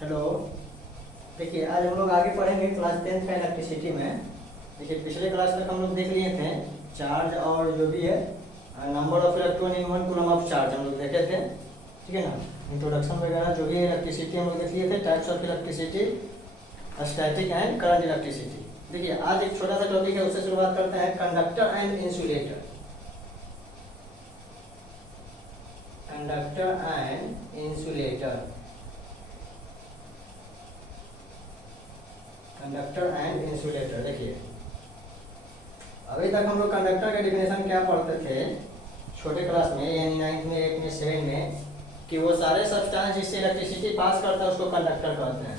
Hello. देखिए आज हम लोग आगे पढ़ेंगे क्लास 10th का इलेक्ट्रिसिटी में। देखिए पिछले क्लास तक हम लोग देख लिए थे चार्ज और जो भी है number of electron in one coulomb of charge हम लोग देखे थे, ठीक है ना। इंट्रोडक्शन वगैरह जो भी है इलेक्ट्रिसिटी हम लोग देख लिए थे, types of electricity, static and current electricity. देखिए आज एक छोटा सा टॉपिक है, उससे शुरुआत करते हैं, conductor and insulator. Conductor and insulator, conductor and insulator. देखिए अभी तक हम लोग कंडक्टर का डिफिनेशन क्या पढ़ते थे छोटे क्लास में, यानी 9th में, 8th में, 7th में, कि वो सारे सब्सटेंस जिससे इलेक्ट्रिसिटी पास करता है उसको कंडक्टर कहते हैं।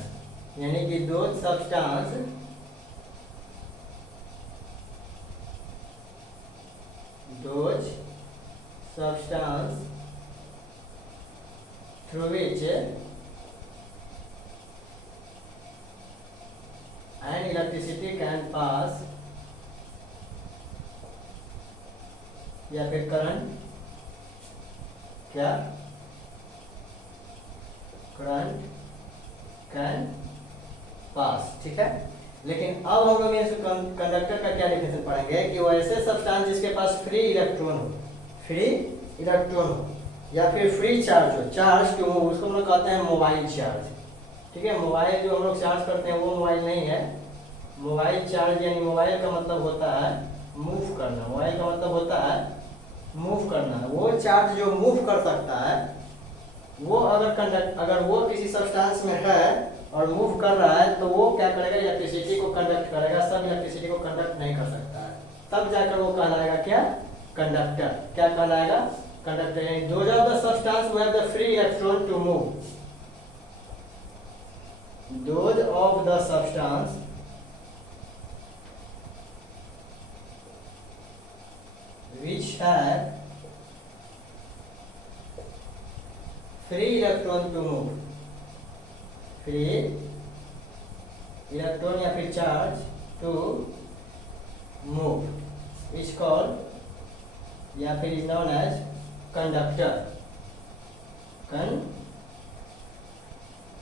यानी कि दो substance through which and electricity can pass, या फिर करंट, क्या करंट कैन पास, ठीक है। लेकिन अब हम लोग कंडक्टर का क्या डिफिनेशन पढ़ेंगे कि वो ऐसे सब्सटेंस जिसके पास फ्री इलेक्ट्रॉन हो या फिर फ्री चार्ज हो, चार्ज क्यों हो, उसको हम लोग कहते हैं मोबाइल चार्ज, ठीक है। मोबाइल जो हम लोग चार्ज करते हैं वो मोबाइल नहीं है। मोबाइल चार्ज यानी मोबाइल का मतलब होता है मूव करना, मोबाइल का मतलब होता है मूव करना। वो चार्ज जो मूव कर सकता है वो अगर वो किसी सब्सटेंस में है और मूव कर रहा है तो वो क्या करेगा, इलेक्ट्रिसिटी को कंडक्ट करेगा। सब इलेक्ट्रिसिटी को कंडक्ट नहीं कर सकता है, तब जाकर वो कहलाएगा क्या, कंडक्टर। क्या कहलाएगा, कंडक्टर। यानी those are the substance who have the free electron to move, those of the substance which have free electron to move, free electron या फिर charge to move, is called या फिर is known as conductor।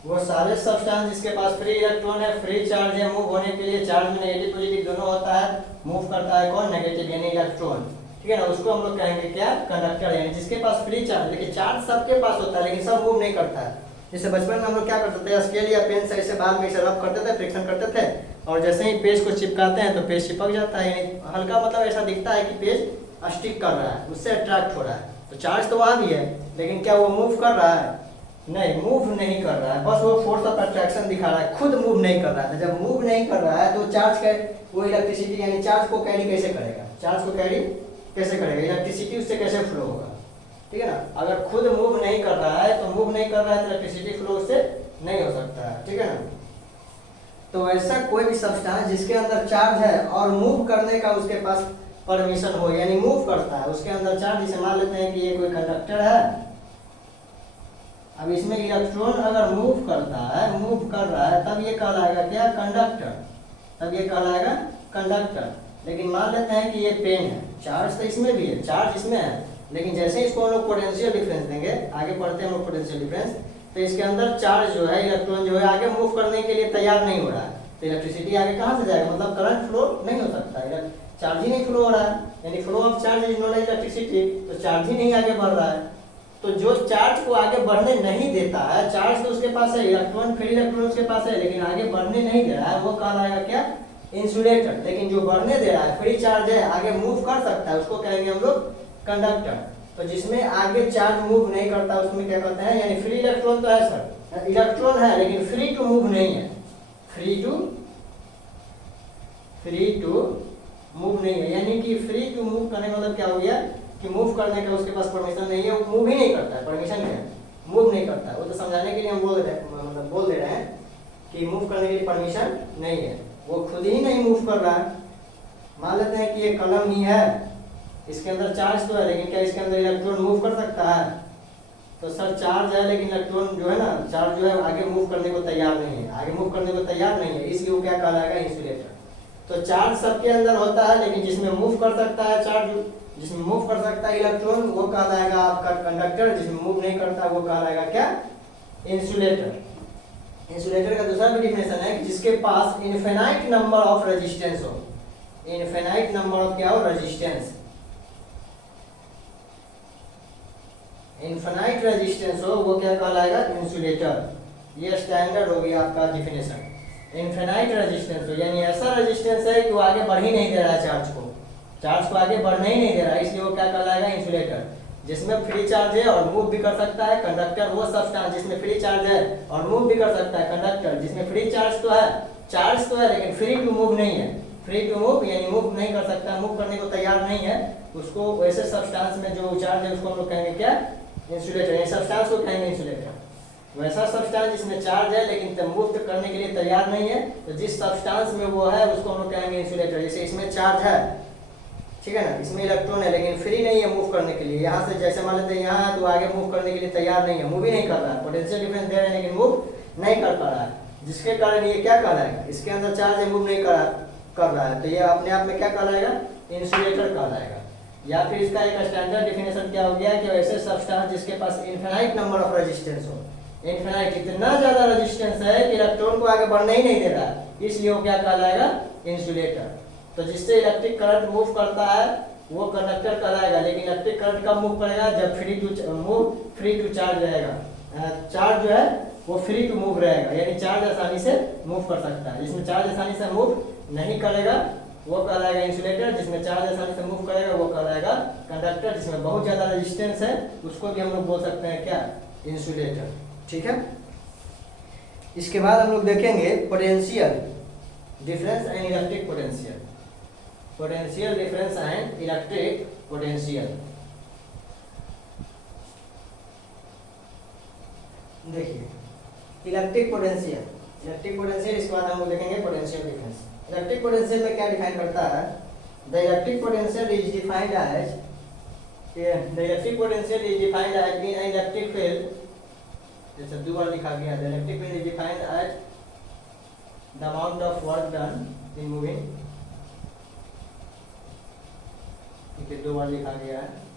वो सारे substance जिसके पास free electron है, free charge है, move होने के लिए चार्ज में नेगेटिव पॉजिटिव दोनों होता है, मूव करता है कौन, नेगेटिव यानी इलेक्ट्रॉन, ठीक है ना। उसको हम लोग कहेंगे क्या, कंडक्टर। यानी जिसके पास फ्री चार्ज, लेकिन चार्ज सबके पास होता है लेकिन सब मूव नहीं करता है। जैसे बचपन में हम लोग क्या करते थे, स्केल या पेन से ऐसे बाल में ऐसे रब करते थे, फ्रिक्शन करते थे, और जैसे ही पेज को चिपकाते हैं तो पेज चिपक जाता है। यानी हल्का मतलब ऐसा दिखता है कि पेज स्टिक कर रहा है, उससे अट्रैक्ट हो रहा है। तो चार्ज तो वहाँ भी है लेकिन क्या वो मूव कर रहा है, नहीं, मूव नहीं कर रहा है, बस वो फोर्स ऑफ अट्रैक्शन दिखा रहा है, खुद मूव नहीं कर रहा है। जब मूव नहीं कर रहा है तो चार्ज का वो इलेक्ट्रिसिटी यानी चार्ज को कैरी कैसे करेगा, चार्ज को कैरी कैसे करेगा, इलेक्ट्रिसिटी उससे कैसे फ्लो होगा, ठीक है ना। अगर खुद मूव नहीं कर रहा है तो मूव नहीं कर रहा है तो इलेक्ट्रिसिटी फ्लो उससे नहीं हो सकता है, ठीक है ना। तो ऐसा कोई भी सब्सटेंस जिसके अंदर चार्ज है और मूव करने का उसके पास परमिशन हो, यानी मूव करता है, उसके अंदर चार्ज, जिसे मान लेते हैं कि ये कोई कंडक्टर है। अब इसमें इलेक्ट्रॉन अगर मूव करता है, मूव कर रहा है, तब ये कहलाएगा क्या, कंडक्टर, तब ये कहलाएगा कंडक्टर। लेकिन मान लेते हैं कि ये पेन है, चार्ज तो इसमें भी है, चार्ज इसमें है, लेकिन जैसे इसको हम लोग पोटेंशियल डिफरेंस देंगे, आगे पढ़ते हैं हम लोग पोटेंशियल डिफरेंस, तो इसके अंदर चार्ज जो है, इलेक्ट्रॉन जो है आगे मूव करने के लिए तैयार नहीं हो रहा है, तो इलेक्ट्रिसिटी आगे कहाँ से जाएगा, मतलब करंट फ्लो नहीं हो सकता है, चार्ज ही नहीं फ्लो हो रहा है, यानी flow of charge is not electricity, तो चार्ज ही नहीं आगे बढ़ रहा है। तो जो चार्ज को आगे बढ़ने नहीं देता है, चार्ज तो उसके पास है, इलेक्ट्रॉन, फ्री इलेक्ट्रॉन उसके पास है, लेकिन आगे बढ़ने नहीं दे रहा है, वो कहलाएगा क्या, इंसुलेटर। लेकिन जो बढ़ने दे रहा है, फ्री चार्ज है, आगे मूव कर सकता है, उसको कहेंगे हम लोग कंडक्टर। तो जिसमें आगे चार्ज मूव नहीं करता उसमें क्या कहते हैं, यानी फ्री इलेक्ट्रॉन तो है सर, इलेक्ट्रॉन है लेकिन फ्री टू मूव नहीं है, फ्री टू मूव नहीं है। यानी कि फ्री टू मूव करने का मतलब क्या हो गया कि मूव करने का उसके पास परमिशन नहीं है, वो मूव ही नहीं करता है। परमिशन क्या है, मूव नहीं करता है। वो तो समझाने के लिए हम बोल दे रहे हैं कि मूव करने के लिए परमिशन नहीं है, वो खुद ही नहीं मूव कर रहा है। मान लेते हैं कि ये कलम ही है, इसके अंदर चार्ज तो है, लेकिन क्या इसके अंदर इलेक्ट्रॉन मूव कर सकता है, तो सर चार्ज है लेकिन इलेक्ट्रॉन जो है ना, चार्ज जो है आगे मूव करने को तैयार नहीं है, आगे मूव करने को तैयार नहीं है, इसलिए वो क्या कहलाएगा, इंसुलेटर। तो चार्ज सबके अंदर होता है लेकिन जिसमें मूव कर सकता है चार्ज, जिसमें मूव कर सकता है इलेक्ट्रॉन, वो कहलाएगा आपका कंडक्टर, जिसमें मूव नहीं करता वो कहलाएगा क्या, इंसुलेटर। इंसुलेटर का दूसरा भी डिफिनेशन है कि जिसके पास इनफिनाइट नंबर ऑफ रेजिस्टेंस हो, इनफिनाइट नंबर ऑफ क्या हो, रेजिस्टेंस, इनफिनाइट रेजिस्टेंस हो, वो क्या कहलाएगा, इंसुलेटर। ये स्टैंडर्ड हो गया आपका डिफिनेशन। इनफिनाइट रेजिस्टेंस हो यानी ऐसा रेजिस्टेंस है कि वो आगे बढ़ ही नहीं दे रहा है चार्ज को आगे बढ़ने ही नहीं दे रहा है, इसलिए वो क्या कहलाएगा, इंसुलेटर। जिसमें फ्री चार्ज है और मूव भी कर सकता है। कंडक्टर वो सब्सटेंस जिसमें फ्री चार्ज है और मूव भी कर सकता है। कंडक्टर जिसमें फ्री चार्ज तो है लेकिन फ्री टू मूव नहीं है। फ्री टू मूव यानी मूव नहीं कर सकता, मूव करने को तैयार नहीं है, उसको वैसे सब्सटेंस में जो चार्ज है उसको हम लोग कहेंगे क्या, इंसुलेटर। ये सब्सटेंस को कहेंगे इंसुलेटर। वैसा सब्सटेंस जिसमें चार्ज है लेकिन मूव करने के लिए तैयार नहीं है, तो जिस सब्सटेंस में वो है उसको हम लोग कहेंगे इंसुलेटर। जैसे इसमें चार्ज है, ठीक है ना, इसमें इलेक्ट्रॉन है लेकिन फ्री नहीं है मूव करने के लिए। यहाँ से जैसे मान लेते हैं यहाँ है तो आगे मूव करने के लिए तैयार नहीं है, मूव ही नहीं कर रहा है, पोटेंशियल डिफरेंस दे रहे हैं लेकिन मूव नहीं कर पा रहा है, जिसके कारण ये क्या कहलाएगा, इसके अंदर चार्ज है, मूव नहीं कर रहा है, तो ये अपने आप में क्या कहलाएगा, इंसुलेटर कहलाएगा। या फिर इसका एक स्टैंडर्ड डिफिनेशन क्या हो गया कि ऐसे सब्सटेंस जिसके पास इनफिनाइट नंबर ऑफ रेजिस्टेंस हो, इनफिनाइट इतना ज्यादा रेजिस्टेंस है कि इलेक्ट्रॉन को आगे बढ़ने ही नहीं दे रहा है, इसलिए वो क्या कहलाएगा, इंसुलेटर। तो जिससे इलेक्ट्रिक करंट मूव करता है वो कंडक्टर कहलाएगा। लेकिन इलेक्ट्रिक करंट कब मूव करेगा, जब फ्री टू चार्ज रहेगा। चार्ज जो है वो फ्री टू मूव रहेगा, यानी चार्ज आसानी से मूव कर सकता है। जिसमें चार्ज आसानी से मूव नहीं करेगा वो कहलाएगा इंसुलेटर। जिसमें चार्ज आसानी से मूव करेगा वो कहलाएगा कंडक्टर। जिसमें बहुत ज्यादा रेजिस्टेंस है उसको भी हम लोग बोल सकते हैं क्या, इंसुलेटर। ठीक है, इसके बाद हम लोग देखेंगे potential difference and electric potential. Potential difference and electric potential. देखिए इलेक्ट्रिक पोटेंशियल इसके बाद हम लोग देखेंगे पोटेंशियल डिफरेंस। इलेक्ट्रिक पोटेंशियल में क्या डिफाइन करता है, the electric potential is defined as in an electric field, जैसे दो बार लिखा गया, the electric field is defined as the amount of work done in moving, दो बार लिखा गया है।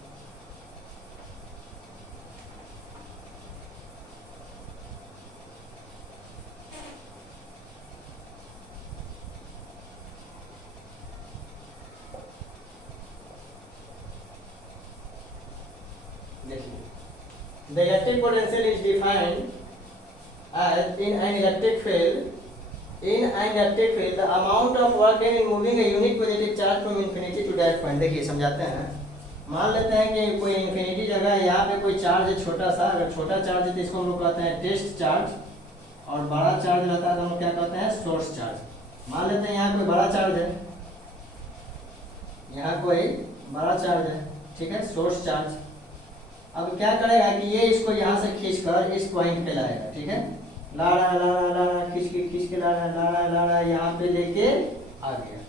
The electric potential is defined as in an electric field. In an electric field, the amount of work done in moving a unit positive charge from infinity to that point. देखिए समझाते हैं। मान लेते हैं कि कोई इन्फिनिटी जगह है, यहाँ पे कोई चार्ज है छोटा सा। अगर छोटा चार्ज है तो इसको हम लोग कहते हैं टेस्ट चार्ज, और बड़ा चार्ज रहता है तो हम लोग क्या कहते हैं, सोर्स चार्ज। मान लेते हैं यहाँ कोई बड़ा चार्ज है, यहाँ कोई बड़ा चार्ज है, ठीक है, सोर्स चार्ज। अब क्या करेगा कि ये इसको यहाँ से खींचकर इस पॉइंट पे लाएगा, ठीक है, ला रहा खींच के ला रहा यहाँ पे लेके आ गया।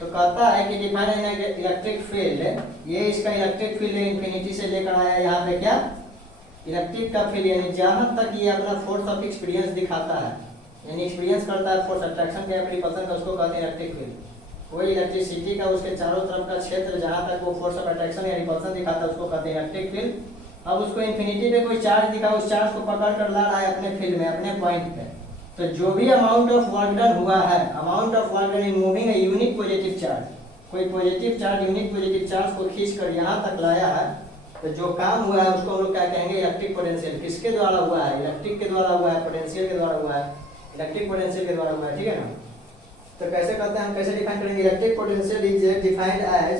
तो कहता है कि डिफाइन इलेक्ट्रिक फील्ड, ये इसका इलेक्ट्रिक फील्ड इन्फिनिटी से लेकर आया यहाँ पे क्या, इलेक्ट्रिक का फील्ड, यानी जहाँ तक ये अपना फोर्स ऑफ एक्सपीरियंस दिखाता है, यानी एक्सपीरियंस करता है फोर्स अट्रैक्शन का, रिपल्शन का, उसको कहते हैं इलेक्ट्रिक फील्ड। कोई इलेक्ट्रिसिटी का उसके चारों तरफ का क्षेत्र जहाँ तक वो फोर्स ऑफ अट्रैक्शन या रिपल्शन दिखाता है उसको कहते हैं इलेक्ट्रिक फील्ड। अब उसको इन्फिनिटी पे कोई चार्ज दिखा, उस चार्ज को पकड़ कर ला रहा है अपने फील्ड में, अपने पॉइंट पे। तो जो भी अमाउंट ऑफ वर्क डन हुआ है, amount of work done in moving a unit positive charge, कोई positive charge unit positive charge को खींच कर यहाँ तक लाया है, तो जो काम हुआ है उसको हम लोग क्या कहेंगे, इलेक्ट्रिक पोटेंशियल। किसके द्वारा हुआ है, इलेक्ट्रिक के द्वारा हुआ है, पोटेंशियल के द्वारा हुआ है, इलेक्ट्रिक पोटेंशियल के द्वारा हुआ है, ठीक है ना। तो कैसे करते हैं हम, कैसे डिफाइन करेंगे, electric potential is defined as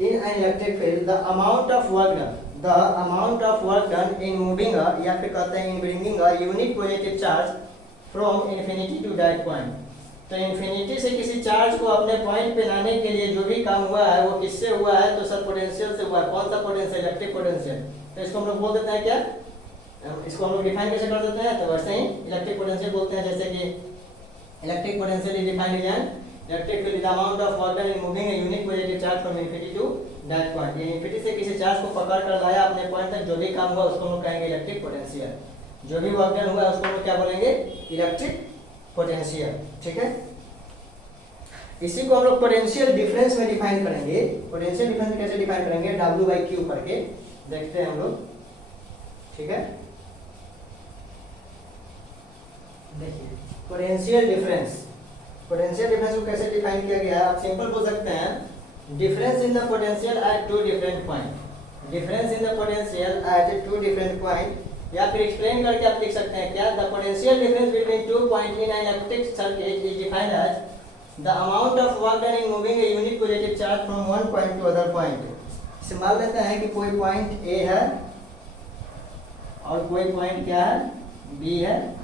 in an electric field the amount of work done, the amount of work done in moving a, या फिर कहते हैं in bringing a unit positive charge from infinity to that point। तो infinity से किसी charge को अपने point पे लाने के लिए जो भी काम हुआ है वो किससे हुआ है, तो सर पोटेंशियल से हुआ है। कौन सा पोटेंशियल, इलेक्ट्रिक पोटेंशियल। तो इसको हम लोग बोल देते हैं क्या, इसको हम लोग डिफाइन कैसे कर देते हैं, तो वैसे ही इलेक्ट्रिक पोटेंशियल बोलते हैं। जैसे कि electric potential is defined as electric field the amount of work done in moving a unit positive charge from infinity to that point. ये इन्फिनिटी से किसी चार्ज को पकड़ कर लाया अपने पॉइंट तक, जो भी काम हुआ उसको हम लोग कहेंगे इलेक्ट्रिक पोटेंशियल। जो भी वर्क डन हुआ उसको हम लोग क्या बोलेंगे, इलेक्ट्रिक पोटेंशियल, ठीक है। इसी को हम लोग पोटेंशियल डिफरेंस में डिफाइन करेंगे। पोटेंशियल डिफरेंस कैसे डिफाइन करेंगे, W/Q करके देखते हैं हम लोग, ठीक है। देखिए पोटेंशियल डिफरेंस, पोटेंशियल डिफरेंस को कैसे डिफाइन किया गया है, आप सिंपल बोल सकते हैं difference in the potential at two different point, difference in the potential at two different point, या फिर एक्सप्लेन करके आप लिख सकते हैं क्या, the potential difference between two point in an electric circuit is defined as the amount of work done in moving a unit positive charge from one point to other point. इसे मान लेते हैं कि कोई पॉइंट ए है और कोई point क्या है, बी है।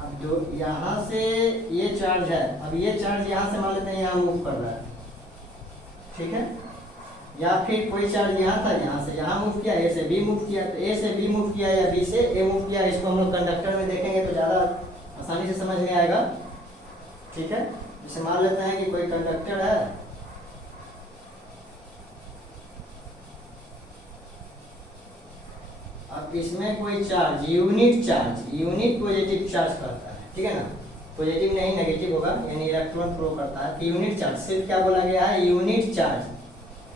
अब जो यहाँ से ये चार्ज है, अब ये चार्ज यहाँ से मान लेते हैं यहाँ मूव कर रहा है, ठीक है, या फिर कोई चार्ज यहाँ था, यहाँ से यहाँ मूव किया, ए से बी मूव किया, तो ए से बी मूव किया या बी से ए मूव किया। इसको हम लोग कंडक्टर में देखेंगे तो ज़्यादा आसानी से समझ में आएगा, ठीक है। जैसे मान लेते हैं कि कोई कंडक्टर है, अब इसमें कोई चार्ज यूनिट पॉजिटिव चार्ज करता है, ठीक है ना, पॉजिटिव नहीं नेगेटिव होगा, यानी इलेक्ट्रॉन फ्लो करता है। यूनिट चार्ज सिर्फ क्या बोला गया है, यूनिट चार्ज।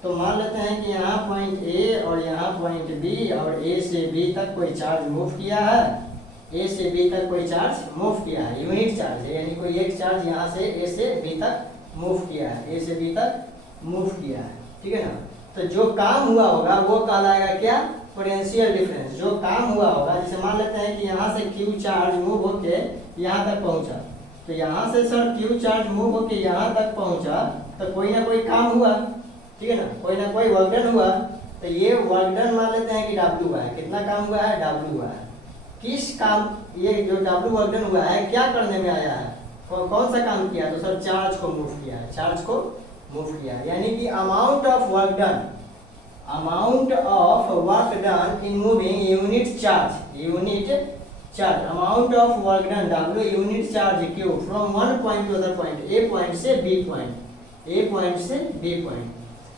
तो मान लेते हैं कि यहाँ पॉइंट ए और यहाँ पॉइंट बी, और ए से बी तक कोई चार्ज मूव किया है, ए से बी तक कोई चार्ज मूव किया है, यूनिट चार्ज है, यानी कोई एक चार्ज यहाँ से ए से बी तक मूव किया है, ए से बी तक मूव किया है, ठीक है ना। तो जो काम हुआ होगा वो कहलाएगा क्या, पोटेंशियल डिफरेंस। जो काम हुआ होगा, जैसे मान लेते हैं कि यहाँ से क्यू चार्ज मूव होके यहाँ तक पहुँचा, तो यहाँ से सर क्यू चार्ज मूव होके यहाँ तक पहुँचा, तो कोई ना कोई काम हुआ, ठीक है ना, कोई ना कोई वर्क डन हुआ। तो ये वर्क डन मान लेते हैं कि W हुआ है, कितना काम हुआ है, W हुआ है। किस काम, ये जो W वर्क डन हुआ है क्या करने में आया है, कौन सा काम किया, तो सर चार्ज को मूव किया है, चार्ज को मूव किया है, यानी कि amount of work done in moving unit charge, amount of work done W unit charge Q from one point to other point, A point से बी पॉइंट।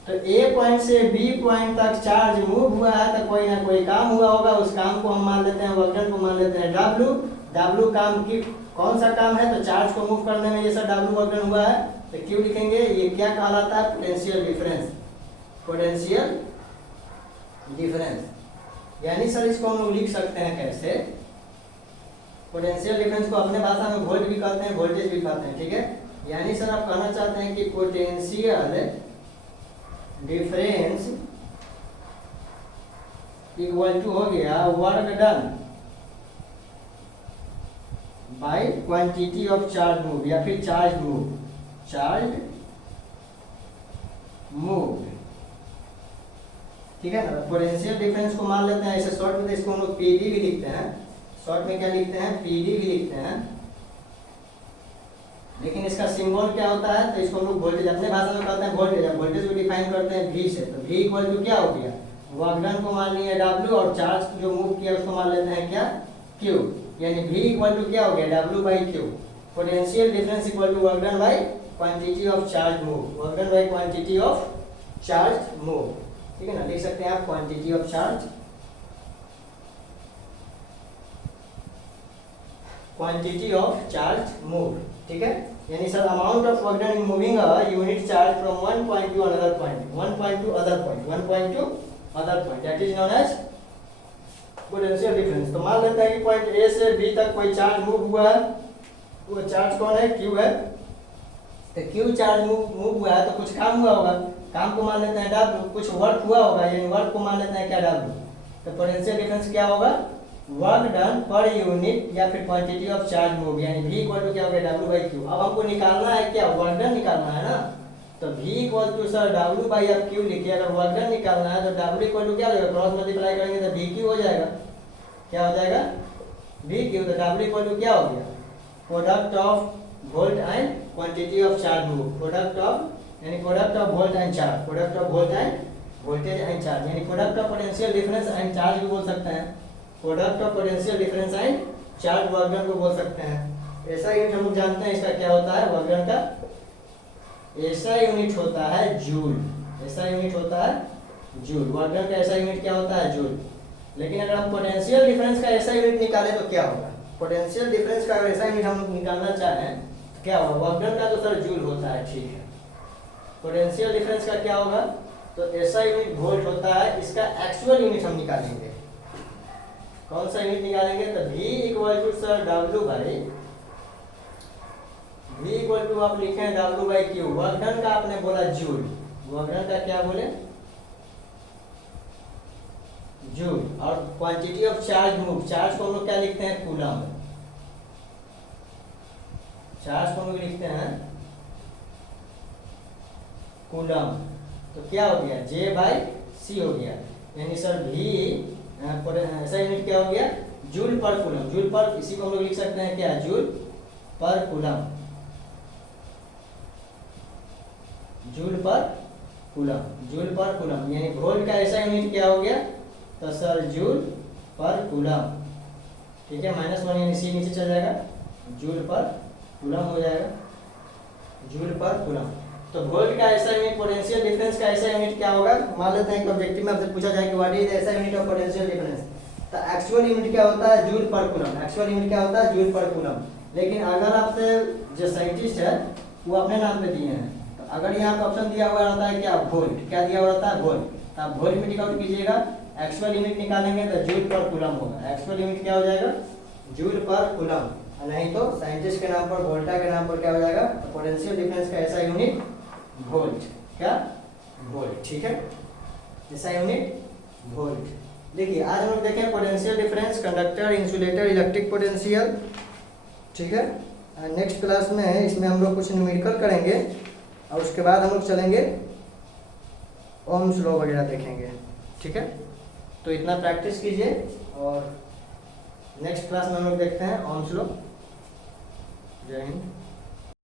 तो ए पॉइंट से बी पॉइंट तक charge move हुआ है, तो कोई ना कोई काम हुआ होगा, उस काम को हम मान लेते हैं, वर्क डन को मान लेते हैं W काम की कौन सा काम है, तो चार्ज को मूव करने में ये सर W वर्क डन हुआ है, तो क्यों लिखेंगे, ये क्या कहलाता है, पोटेंशियल डिफरेंस। यानी सर इसको हम लोग लिख सकते हैं कैसे, पोटेंशियल डिफरेंस को अपने भाषा में वोल्ट भी कहते हैं, वोल्टेज भी कहते हैं, ठीक है। यानी सर आप कहना चाहते हैं कि पोटेंशियल डिफरेंस इक्वल टू हो गया work done by quantity of charge move, या फिर चार्ज मूव, ठीक है ना। पोटेंशियल डिफरेंस को मान लेते हैं ऐसे शॉर्ट में, तो इसको हम लोग पीडी भी लिखते हैं, शॉर्ट में क्या लिखते हैं, पीडी भी लिखते हैं, लेकिन इसका सिंबल क्या होता है, तो इसको हम लोग वोल्टेज अपने भाषा में कहते हैं वोल्टेज। वोल्टेज को डिफाइन करते हैं V से, तो V इक्वल टू क्या हो गया, वर्क डन को मान लिया W, और चार्ज जो मूव किया उसको मान लेते हैं क्या, Q, यानी V इक्वल टू क्या हो गया, W by Q। Potential difference equal to work done by quantity of charge move, work done by quantity of charge move, ठीक है ना, लिख सकते हैं आप क्वांटिटी ऑफ चार्ज मूव, ठीक है। यानी sir amount of work done in moving a unit charge from one point to other point, that is known as potential difference. तो मान लेते हैं कि पॉइंट ए से बी तक कोई चार्ज मूव हुआ है, वो चार्ज कौन है, Q है। तो Q चार्ज मूव हुआ है, तो कुछ काम हुआ होगा, काम को मान लेते हैं W, कुछ वर्क हुआ होगा, यानी वर्क को मान लेते हैं क्या, W। तो पोटेंशियल डिफरेंस क्या होगा, वर्क डन पर यूनिट या फिर क्वांटिटी ऑफ चार्ज मूव, यानी V इक्वल टू क्या हो गया, W बाई Q। अब हमको निकालना है क्या, वर्क डन निकालना है ना, तो V equal to sir W by अब Q लिखिए। अगर वर्क डन निकालना है तो W इक्वल टू क्या हो जाएगा, क्रॉस मल्टीप्लाई करेंगे तो VQ हो जाएगा, क्या हो जाएगा, VQ। तो W इक्वल टू क्या हो गया, product of volt and quantity of charge move, product of volt and charge, product of volt and voltage and charge, यानी product of potential difference and charge भी बोल सकते हैं, product of potential difference and charge work done को बोल सकते हैं। ऐसा यूनिट हम लोग जानते हैं, इसका क्या होता है, वर्क डन का ऐसा यूनिट होता है जूल, ऐसा यूनिट होता है जूल, वर्क डन का ऐसा यूनिट क्या होता है, जूल। लेकिन अगर हम पोटेंशियल डिफरेंस का ऐसा यूनिट निकाले तो क्या होगा, पोटेंशियल डिफरेंस का ऐसा यूनिट हम निकालना चाहें क्या होगा, वर्क डन का तो सर जूल होता है, ठीक है। पोटेंशियल डिफरेंस का क्या होगा, तो ऐसा यूनिट वोल्ट होता है, इसका एक्चुअल यूनिट हम निकालेंगे, कौन सा यूनिट निकालेंगे, तो V equal to sir W by V equal to आप लिखे हैं W/Q, वर्क डन का आपने बोला जूल, वर्क डन का क्या बोले जूल, और quantity of charge move, charge को हम लोग क्या लिखते हैं कूलम, चार्ज को हम लोग लिखते हैं कूलम। तो क्या हो गया J/C हो गया, यानी सर V ऐसा यूनिट क्या हो गया जूल पर कूलम, जूल पर, इसी को हम लोग लिख सकते हैं क्या जूल पर कूलम, जूल पर कूलम, जूल पर कूलम, यानी वोल्ट का ऐसा यूनिट क्या हो गया तो सर जूल पर कूलम, ठीक है। -1 यानी C नीचे चल जाएगा, जूल पर कूलम हो जाएगा, जूल पर कूलम। तो वोल्ट का ऐसा यूनिट, पोटेंशियल डिफरेंस का ऐसा यूनिट क्या होगा, मान लेते हैं कि ऑब्जेक्टिव में आपसे पूछा जाए कि व्हाट इज ऐसा यूनिट ऑफ पोटेंशियल डिफरेंस, तो एक्चुअल यूनिट क्या होता है जूल पर कूलम, एक्चुअल यूनिट क्या होता है जूल पर कूलम। लेकिन अगर आपसे जो साइंटिस्ट है वो अपने नाम पे दिए हैं, तो अगर यहाँ पे ऑप्शन दिया हुआ रहता है क्या वोल्ट, क्या दिया हुआ रहता है वोल्ट, तो आप वोल्ट में टिक आउट कीजिएगा, एक्चुअल यूनिट निकालेंगे तो जूल पर कूलम होगा, एक्चुअल यूनिट क्या हो जाएगा जूल पर कूलम, नहीं तो साइंटिस्ट के नाम पर वोल्टा के नाम पर क्या हो जाएगा पोटेंशियल डिफरेंस का ऐसा यूनिट वोल्ट, क्या वोल्ट, ठीक है, ऐसा यूनिट वोल्ट। देखिए आज हम लोग देखें potential difference, conductor, insulator, electric potential, ठीक है। नेक्स्ट क्लास में इसमें हम लोग कुछ न्यूमेरिकल करेंगे और उसके बाद हम लोग चलेंगे ओम्स लॉ वगैरह देखेंगे, ठीक है। तो इतना प्रैक्टिस कीजिए और नेक्स्ट क्लास में हम लोग देखते हैं ओम्स लॉ। जय हिंद।